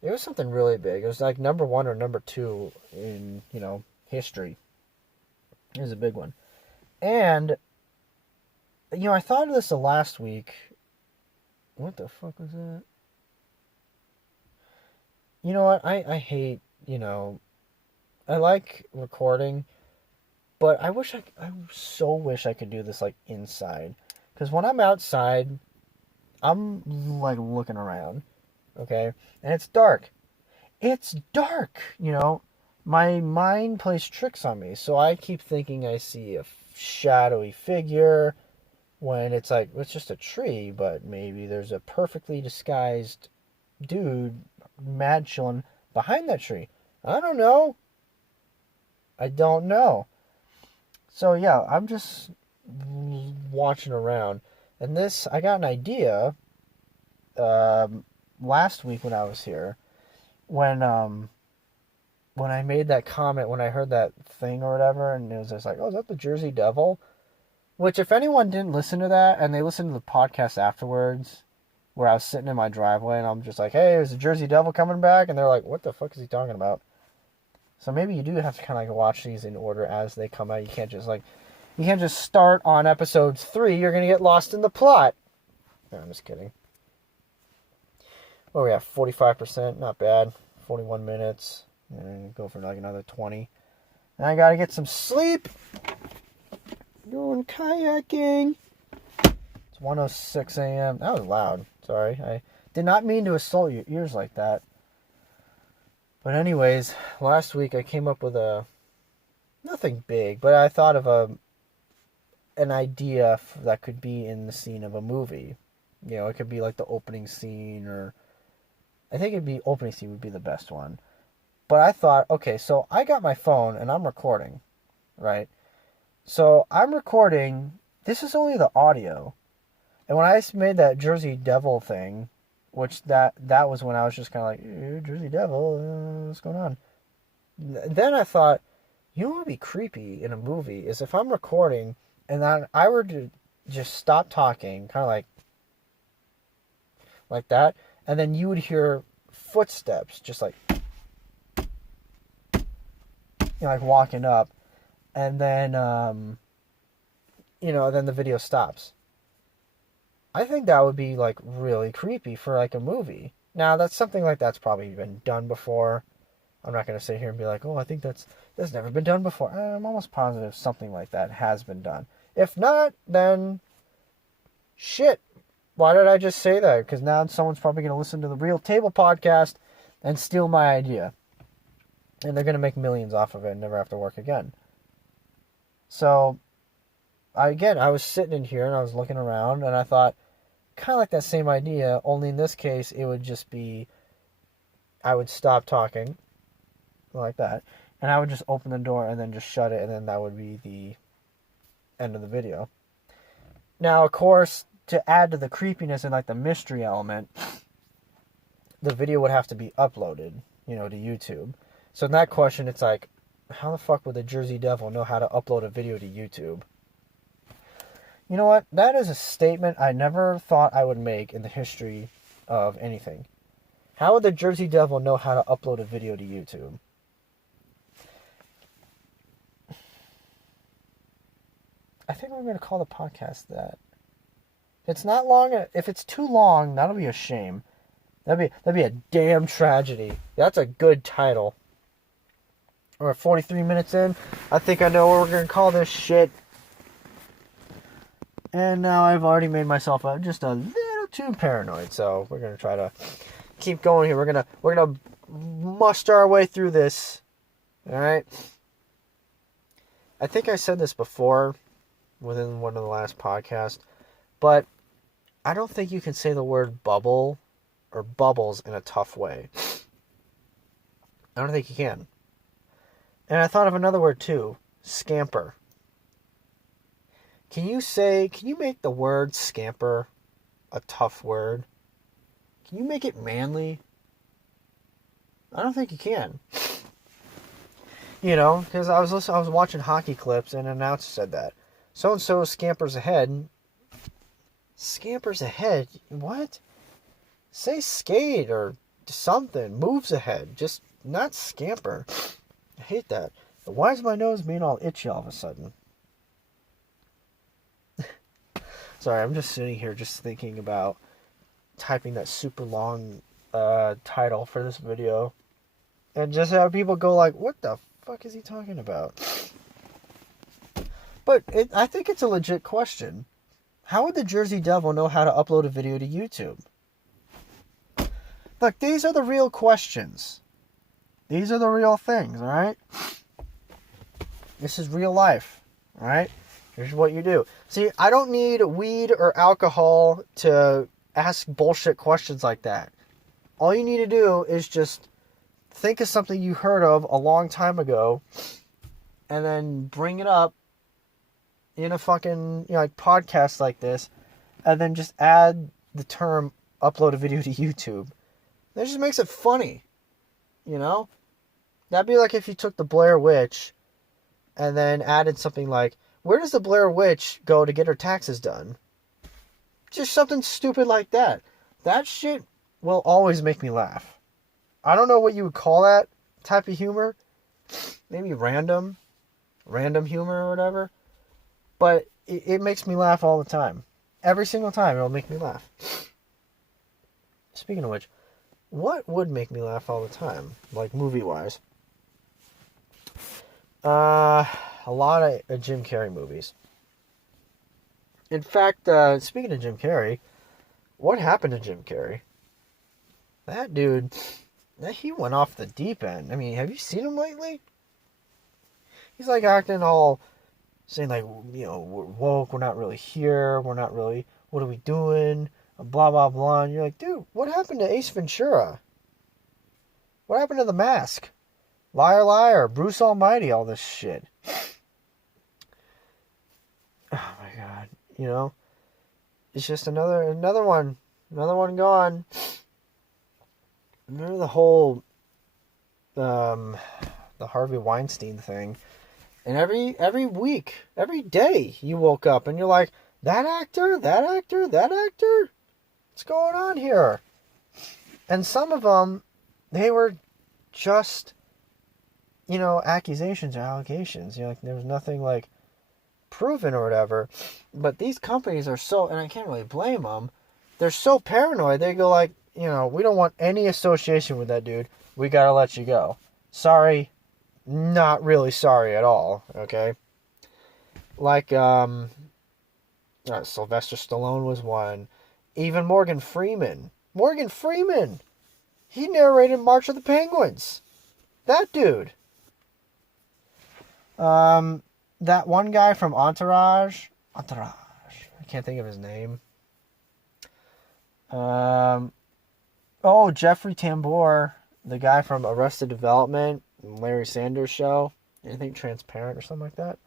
It was something really big. It was like number 1 or number 2 in, history. It was a big one. And, I thought of this the last week. What the fuck was that? You know what? I hate, I like recording, but I so wish I could do this like inside. Because when I'm outside, I'm like looking around, okay? And it's dark. It's dark, you know? My mind plays tricks on me, so I keep thinking I see a shadowy figure when it's like, it's just a tree, but maybe there's a perfectly disguised dude mad chilling behind that tree. I don't know. I don't know. So yeah, I'm just watching around. And this, I got an idea last week when I was here. When I made that comment, when I heard that thing or whatever, and it was just like, oh, is that the Jersey Devil? Which, if anyone didn't listen to that and they listened to the podcast afterwards, where I was sitting in my driveway and I'm just like, hey, there's a Jersey Devil coming back, and they're like, what the fuck is he talking about? So maybe you do have to kind of like watch these in order as they come out. You can't just start on episode 3. You're gonna get lost in the plot. No, I'm just kidding. Well, we have 45%, not bad. 41 minutes, and go for like another 20. And I gotta get some sleep. Going kayaking. It's 1:06 a.m. That was loud. Sorry, I did not mean to assault your ears like that. But anyways, last week I came up with nothing big, but I thought of an idea that could be in the scene of a movie. You know, it could be like the opening scene, or I think it'd be opening scene would be the best one. But I thought, okay, so I got my phone and I'm recording, right? So I'm recording. This is only the audio. And when I made that Jersey Devil thing, which that was when I was just kind of like, Jersey Devil, what's going on? Then I thought, you know what would be creepy in a movie is if I'm recording and then I were to just stop talking, kind of like that, and then you would hear footsteps, just like, you know, like walking up, and then, then the video stops. I think that would be like really creepy for like a movie. Now that's something like that's probably been done before. I'm not gonna sit here and be like, oh, I think that's never been done before. I'm almost positive something like that has been done. If not, then shit. Why did I just say that? Because now someone's probably gonna listen to the Real Table podcast and steal my idea, and they're gonna make millions off of it and never have to work again. So, I was sitting in here and I was looking around and I thought, kind of like that same idea, only in this case it would just be, I would stop talking like that, and I would just open the door and then just shut it, and then that would be the end of the video. Now, of course, to add to the creepiness and like the mystery element, the video would have to be uploaded, to YouTube. So in that question, it's like, how the fuck would the Jersey Devil know how to upload a video to YouTube? You know what? That is a statement I never thought I would make in the history of anything. How would the Jersey Devil know how to upload a video to YouTube? I think we're going to call the podcast that. It's not long. If it's too long, that'll be a shame. That'd be a damn tragedy. That's a good title. We're at 43 minutes in. I think I know what we're going to call this shit. And now I've already made myself just a little too paranoid. So we're going to try to keep going here. We're going to muster our way through this. All right. I think I said this before within one of the last podcasts, but I don't think you can say the word bubble or bubbles in a tough way. I don't think you can. And I thought of another word too, scamper. Can you make the word scamper a tough word? Can you make it manly? I don't think you can. Because I was watching hockey clips and an announcer said that. So-and-so scampers ahead. Scampers ahead? What? Say skate or something. Moves ahead. Just not scamper. I hate that. Why is my nose being all itchy all of a sudden? Sorry, I'm just sitting here just thinking about typing that super long title for this video. And just have people go like, what the fuck is he talking about? But I think it's a legit question. How would the Jersey Devil know how to upload a video to YouTube? Look, these are the real questions. These are the real things, all right? This is real life, all right? Here's what you do. See, I don't need weed or alcohol to ask bullshit questions like that. All you need to do is just think of something you heard of a long time ago and then bring it up in a fucking, like podcast like this, and then just add the term upload a video to YouTube. That just makes it funny, That'd be like if you took the Blair Witch and then added something like, where does the Blair Witch go to get her taxes done? Just something stupid like that. That shit will always make me laugh. I don't know what you would call that type of humor. Maybe random humor or whatever. But it makes me laugh all the time. Every single time it'll make me laugh. Speaking of which, what would make me laugh all the time? Like movie-wise? A lot of Jim Carrey movies. In fact, speaking of Jim Carrey, what happened to Jim Carrey? That dude, he went off the deep end. I mean, have you seen him lately? He's like acting all, saying like, we're woke, we're not really here, what are we doing? Blah, blah, blah. And you're like, dude, what happened to Ace Ventura? What happened to The Mask? Liar, liar, Bruce Almighty, all this shit. Oh my God, it's just another one gone. Remember the whole, the Harvey Weinstein thing? And every week, every day, you woke up and you're like, that actor? What's going on here? And some of them, they were just, accusations or allegations. Like, there was nothing, like, proven or whatever. But these companies are so, and I can't really blame them, they're so paranoid. They go like, we don't want any association with that dude. We gotta let you go. Sorry. Not really sorry at all, okay? Like, Sylvester Stallone was one. Even Morgan Freeman. He narrated March of the Penguins. That dude. That one guy from Entourage. I can't think of his name. Jeffrey Tambor, the guy from Arrested Development, Larry Sanders Show. Anything Transparent or something like that.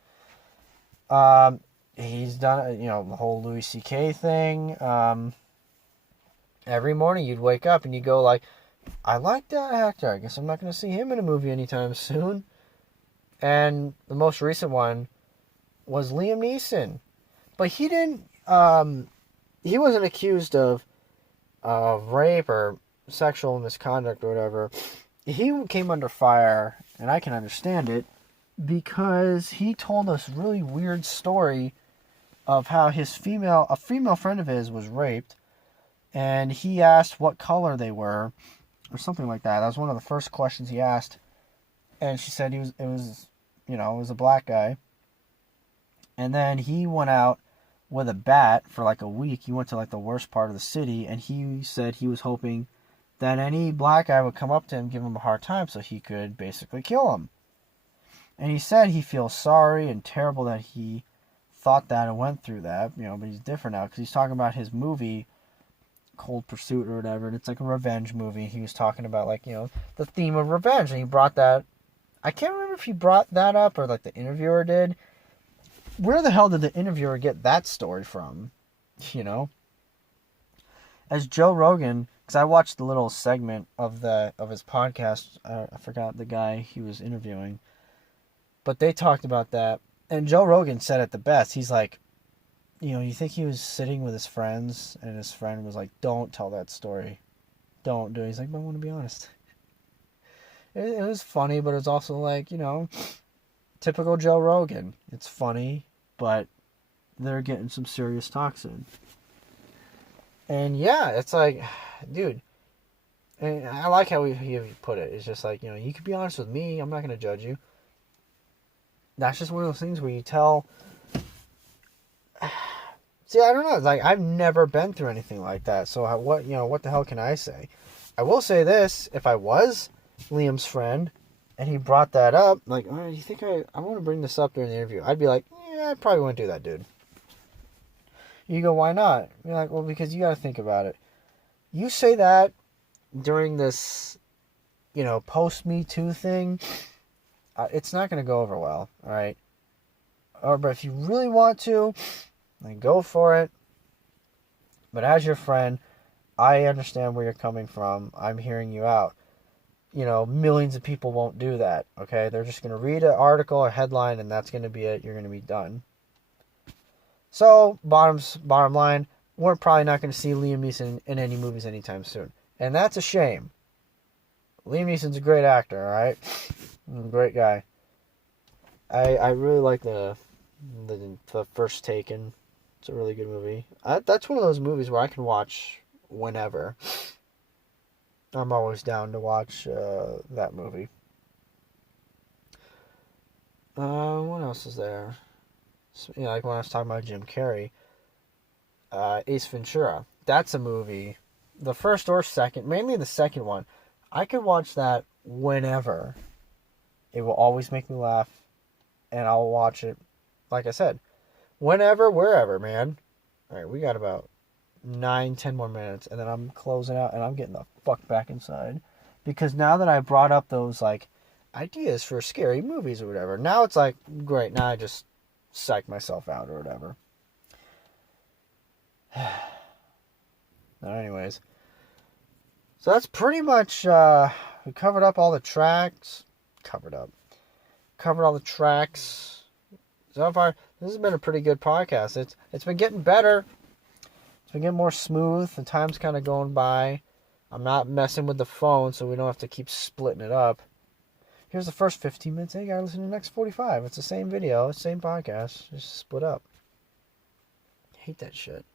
He's done, the whole Louis C.K. thing. Every morning you'd wake up and you go like, I like that actor. I guess I'm not going to see him in a movie anytime soon. And the most recent one was Liam Neeson. But he didn't, he wasn't accused of rape or sexual misconduct or whatever. He came under fire, and I can understand it, because he told us a really weird story of how a female friend of his was raped, and he asked what color they were, or something like that. That was one of the first questions he asked, and she said it was a black guy. And then he went out with a bat for like a week. He went to like the worst part of the city, and he said he was hoping that any black guy would come up to him, give him a hard time, so he could basically kill him. And he said he feels sorry and terrible that he thought that and went through that, but he's different now, because he's talking about his movie, Cold Pursuit or whatever, and it's like a revenge movie. He was talking about, like, the theme of revenge, and he brought that, I can't remember if he brought that up or, like, the interviewer did. Where the hell did the interviewer get that story from, As Joe Rogan, because I watched the little segment of his podcast, I forgot the guy he was interviewing, but they talked about that, and Joe Rogan said it the best. He's like, you think he was sitting with his friends, and his friend was like, don't tell that story. Don't do it. He's like, but I want to be honest. It was funny, but it was also like, typical Joe Rogan. It's funny, but they're getting some serious talks in. And yeah, it's like, dude, and I like how he put it. It's just like, you can be honest with me. I'm not going to judge you. that's just one of those things where you tell. See, I don't know. Like, I've never been through anything like that. So what the hell can I say? I will say this: if I was Liam's friend, and he brought that up, like, oh, you think I want to bring this up during the interview? I'd be like, yeah, I probably wouldn't do that, dude. You go, why not? You're like, well, because you got to think about it. You say that during this, post Me Too thing, it's not going to go over well, all right? But if you really want to, then go for it. But as your friend, I understand where you're coming from. I'm hearing you out. Millions of people won't do that, okay? They're just going to read an article or headline, and that's going to be it. You're going to be done. So, bottom line, we're probably not going to see Liam Neeson in any movies anytime soon. And that's a shame. Liam Neeson's a great actor, all right? Great guy. I really like the First Taken. It's a really good movie. That's one of those movies where I can watch whenever. I'm always down to watch that movie. What else is there? Like when I was talking about Jim Carrey, Ace Ventura. That's a movie. The first or second, mainly the second one. I could watch that whenever. It will always make me laugh, and I'll watch it, like I said, whenever, wherever, man. All right, we got about 9-10 more minutes, and then I'm closing out, and I'm getting the fuck back inside. Because now that I brought up those, like, ideas for scary movies or whatever, now it's like, great, now I just psych myself out or whatever. Anyways, so that's pretty much, we covered up all the tracks. Covered all the tracks. So far, this has been a pretty good podcast. It's been getting better. It's been getting more smooth. The time's kind of going by. I'm not messing with the phone, so we don't have to keep splitting it up. Here's the first 15 minutes. Hey, you gotta listen to the next 45. It's the same video, same podcast, just split up. I hate that shit.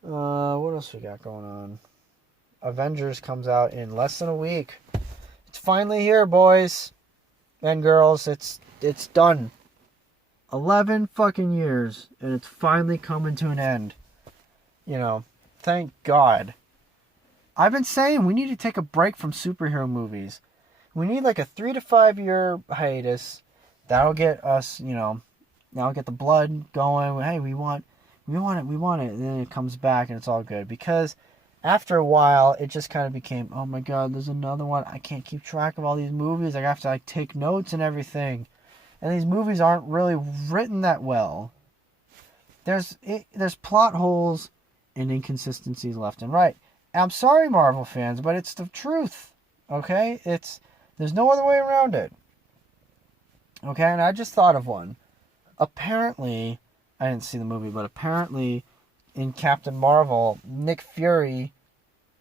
What else we got going on? Avengers comes out in less than a week. It's finally here, boys and girls. It's done. 11 fucking years, and it's finally coming to an end. Thank God. I've been saying we need to take a break from superhero movies. We need like a 3 to 5 year hiatus. That'll get us, that'll get the blood going. Hey, we want it. And then it comes back and it's all good. Because after a while, it just kind of became, oh my God, there's another one. I can't keep track of all these movies. I have to take notes and everything. And these movies aren't really written that well. There's plot holes and inconsistencies left and right. And I'm sorry, Marvel fans, but it's the truth. Okay? There's no other way around it. Okay? And I just thought of one. Apparently, I didn't see the movie, but apparently in Captain Marvel, Nick Fury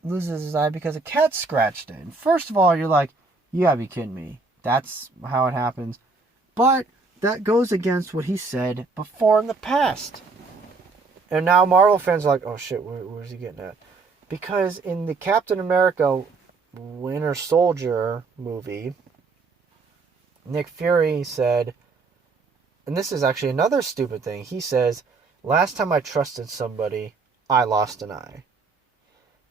loses his eye because a cat scratched it. And first of all, you're like, you gotta be kidding me. That's how it happens. But that goes against what he said before in the past. And now Marvel fans are like, oh shit, where's he getting at? Because in the Captain America Winter Soldier movie, Nick Fury said, and this is actually another stupid thing, he says, last time I trusted somebody, I lost an eye.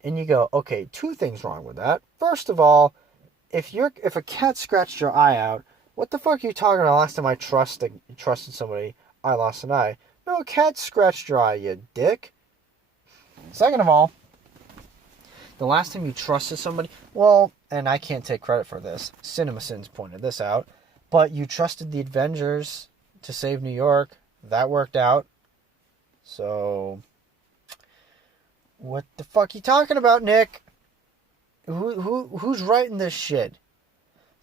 And you go, okay, two things wrong with that. First of all, if a cat scratched your eye out, what the fuck are you talking about? Last time I trusted somebody, I lost an eye. No, a cat scratched your eye, you dick. Second of all, the last time you trusted somebody, well, and I can't take credit for this, CinemaSins pointed this out, but you trusted the Avengers to save New York. That worked out. So, what the fuck you talking about, Nick? Who's writing this shit?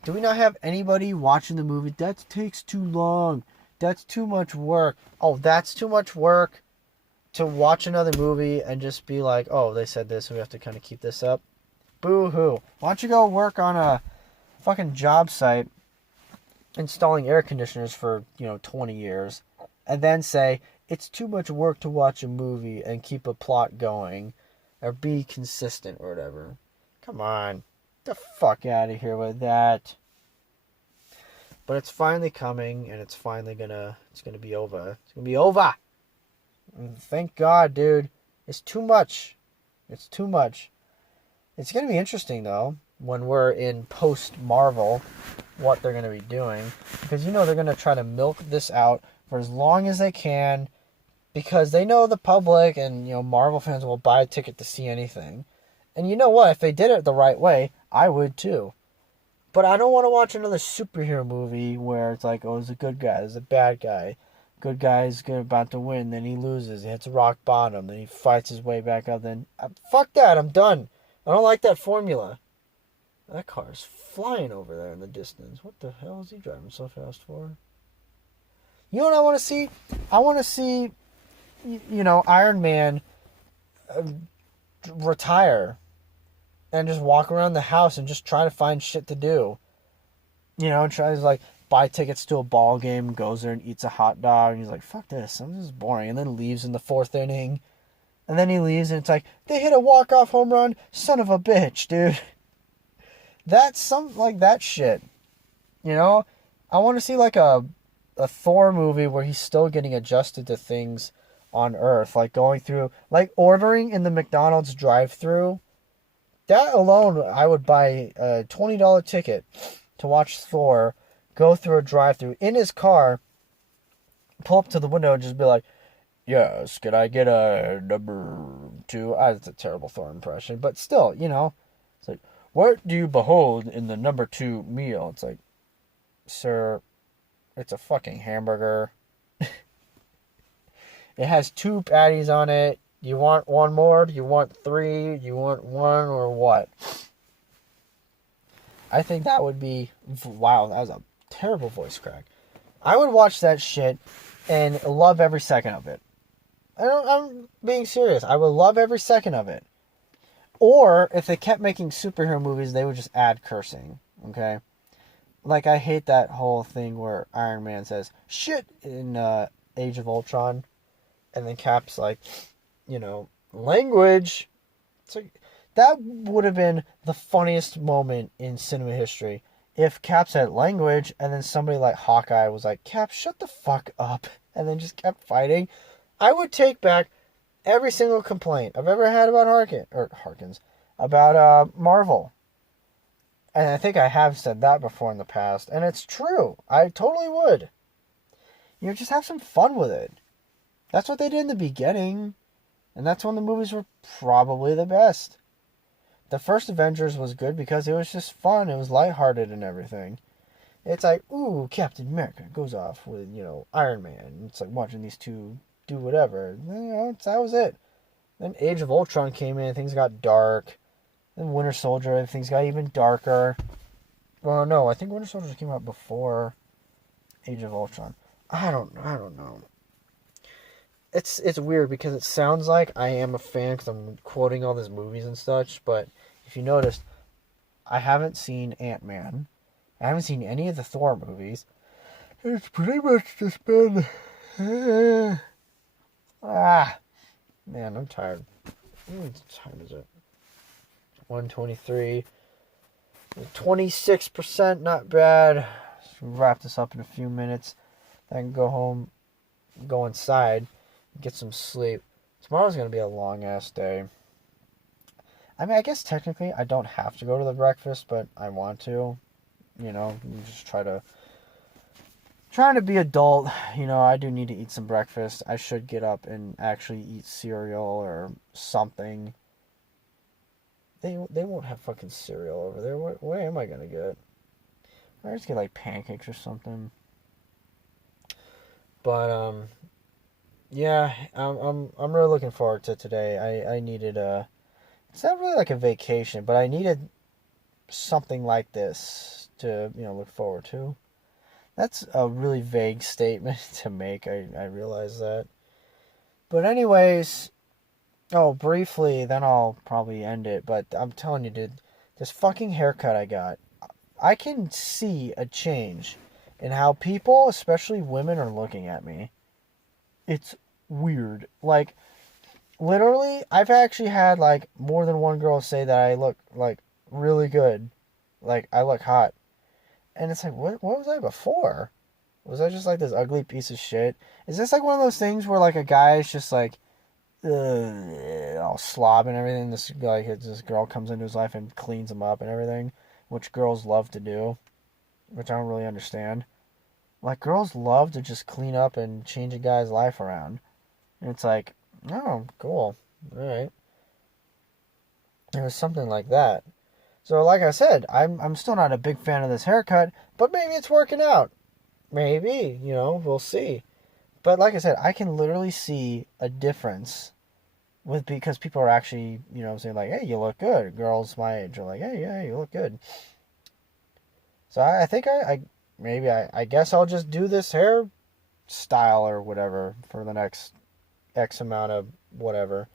Do we not have anybody watching the movie? That takes too long. That's too much work. Oh, that's too much work to watch another movie and just be like, oh, they said this, so we have to kind of keep this up. Boo-hoo. Why don't you go work on a fucking job site installing air conditioners for, 20 years and then say, it's too much work to watch a movie and keep a plot going or be consistent or whatever. Come on. Get the fuck out of here with that. But it's finally coming, and it's gonna be over. It's gonna be over. And thank God, dude. It's too much. It's too much. It's gonna be interesting though when we're in post Marvel, what they're gonna be doing, because they're gonna try to milk this out for as long as they can, because they know the public and Marvel fans will buy a ticket to see anything. And you know what? If they did it the right way, I would too. But I don't want to watch another superhero movie where it's like, oh, it's a good guy, it's a bad guy. Good guy's about to win, then he loses, he hits rock bottom, then he fights his way back up. Then fuck that, I'm done. I don't like that formula. That car's flying over there in the distance. What the hell is he driving so fast for? You know what I want to see? I want to see, Iron Man retire and just walk around the house and just try to find shit to do. Tries like buy tickets to a ball game, goes there and eats a hot dog, and he's like, fuck this is boring, and then leaves in the 4th inning. And then he leaves and it's like, they hit a walk-off home run, son of a bitch, dude. That's something like that shit. I want to see like a Thor movie where he's still getting adjusted to things on Earth, like going through, like ordering in the McDonald's drive-thru. That alone, I would buy a $20 ticket to watch Thor go through a drive-thru in his car, pull up to the window and just be like, yes, could I get a number 2? That's a terrible Thor impression, but still, it's like, what do you behold in the number 2 meal? It's like, sir, it's a fucking hamburger. It has 2 patties on it. You want 1 more? Do you want 3? Do you want 1 or what? I think that would be... Wow, that was a terrible voice crack. I would watch that shit and love every second of it. I'm being serious. I would love every second of it. Or, if they kept making superhero movies, they would just add cursing. Okay? Like, I hate that whole thing where Iron Man says, shit, in Age of Ultron. And then Cap's like, language. It's like, that would have been the funniest moment in cinema history. If Cap said language, and then somebody like Hawkeye was like, Cap, shut the fuck up. And then just kept fighting. I would take back every single complaint I've ever had about about Marvel. And I think I have said that before in the past. And it's true. I totally would. Just have some fun with it. That's what they did in the beginning. And that's when the movies were probably the best. The first Avengers was good because it was just fun. It was lighthearted and everything. It's like, ooh, Captain America goes off with, Iron Man. It's like watching these two do whatever. That was it. Then Age of Ultron came in, things got dark. Then Winter Soldier, things got even darker. Well, no, I think Winter Soldier came out before Age of Ultron. I don't know. It's weird because it sounds like I am a fan because I'm quoting all these movies and such, but if you noticed, I haven't seen Ant-Man. I haven't seen any of the Thor movies. It's pretty much just been... man, I'm tired. What time is it? 1:23. 26%, not bad. We'll wrap this up in a few minutes. Then I can go home, go inside, get some sleep. Tomorrow's going to be a long-ass day. I mean, I guess technically I don't have to go to the breakfast, but I want to. Just trying to be adult. I do need to eat some breakfast. I should get up and actually eat cereal or something. They won't have fucking cereal over there. What am I going to get? I just get like pancakes or something. But, yeah, I'm really looking forward to today. I needed it's not really like a vacation, but I needed something like this to, look forward to. That's a really vague statement to make. I realize that. But anyways, briefly, then I'll probably end it. But I'm telling you, dude, this fucking haircut I got, I can see a change in how people, especially women, are looking at me. It's weird. Like, literally, I've actually had, like, more than one girl say that I look, like, really good. Like, I look hot. And it's like, what was I before? Was I just like this ugly piece of shit? Is this like one of those things where like a guy is just like, all slob and everything? This girl comes into his life and cleans him up and everything, which girls love to do, which I don't really understand. Like, girls love to just clean up and change a guy's life around. And it's like, oh, cool. Alright. It was something like that. So, like I said, I'm still not a big fan of this haircut, but maybe it's working out. Maybe, we'll see. But like I said, I can literally see a difference because people are actually, saying like, hey, you look good. Girls my age are like, hey, yeah, you look good. So I think I guess I'll just do this hair style or whatever for the next X amount of whatever.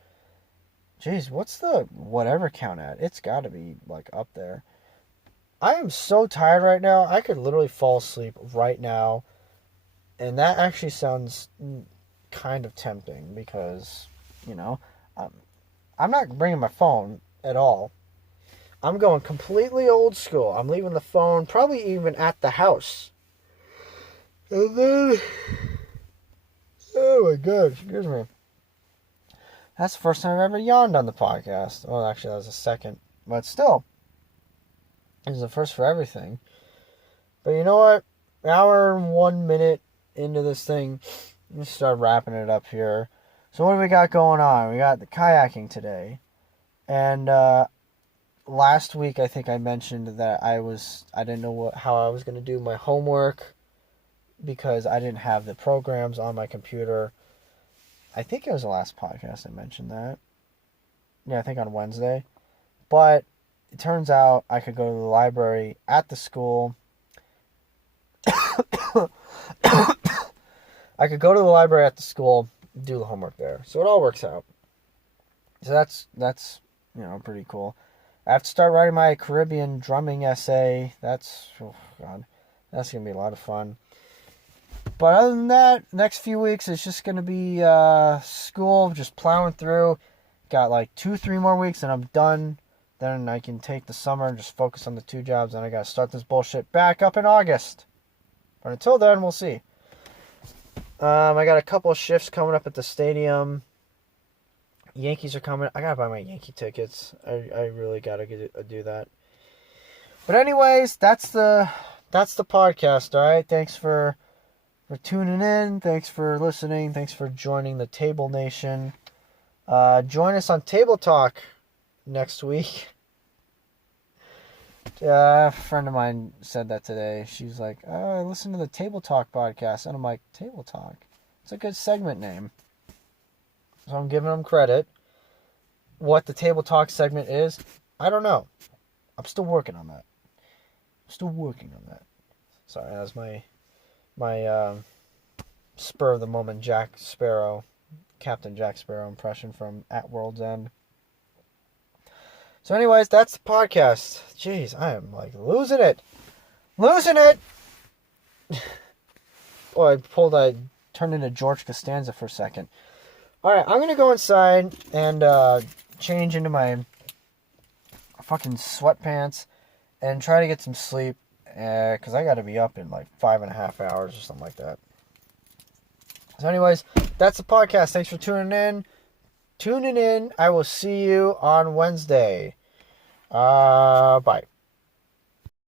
Jeez, what's the whatever count at? It's got to be like up there. I am so tired right now. I could literally fall asleep right now. And that actually sounds kind of tempting because, I'm not bringing my phone at all. I'm going completely old school. I'm leaving the phone probably even at the house. And then, oh my god, excuse me. That's the first time I've ever yawned on the podcast. Well, actually, that was the second. But still, it was the first for everything. But you know what? Hour and 1 minute into this thing, let's start wrapping it up here. So what do we got going on? We got the kayaking today. And last week, I think I mentioned that I didn't know how I was going to do my homework because I didn't have the programs on my computer. I think it was the last podcast I mentioned that. Yeah, I think on Wednesday. But it turns out I could go to the library at the school. I could go to the library at the school, do the homework there. So it all works out. So that's pretty cool. I have to start writing my Caribbean drumming essay. That's going to be a lot of fun. But other than that, next few weeks it's just going to be school, just plowing through. Got like 2-3 more weeks and I'm done. Then I can take the summer and just focus on the 2 jobs. And I got to start this bullshit back up in August. But until then, we'll see. I got a couple of shifts coming up at the stadium. Yankees are coming. I got to buy my Yankee tickets. I really got to do that. But anyways, that's the podcast, all right? Thanks for tuning in. Thanks for listening. Thanks for joining the Table Nation. Join us on Table Talk next week. A friend of mine said that today. She's like, oh, I listened to the Table Talk podcast. And I'm like, Table Talk? It's a good segment name. So I'm giving them credit. What the Table Talk segment is, I don't know. I'm still working on that. Sorry, that was my spur of the moment Captain Jack Sparrow impression from At World's End. So anyways, that's the podcast. Jeez, I am like losing it. Oh, I turned into George Costanza for a second. Alright, I'm going to go inside and change into my fucking sweatpants and try to get some sleep. Because I got to be up in like 5.5 hours or something like that. So anyways, that's the podcast. Thanks for tuning in. I will see you on Wednesday. Bye.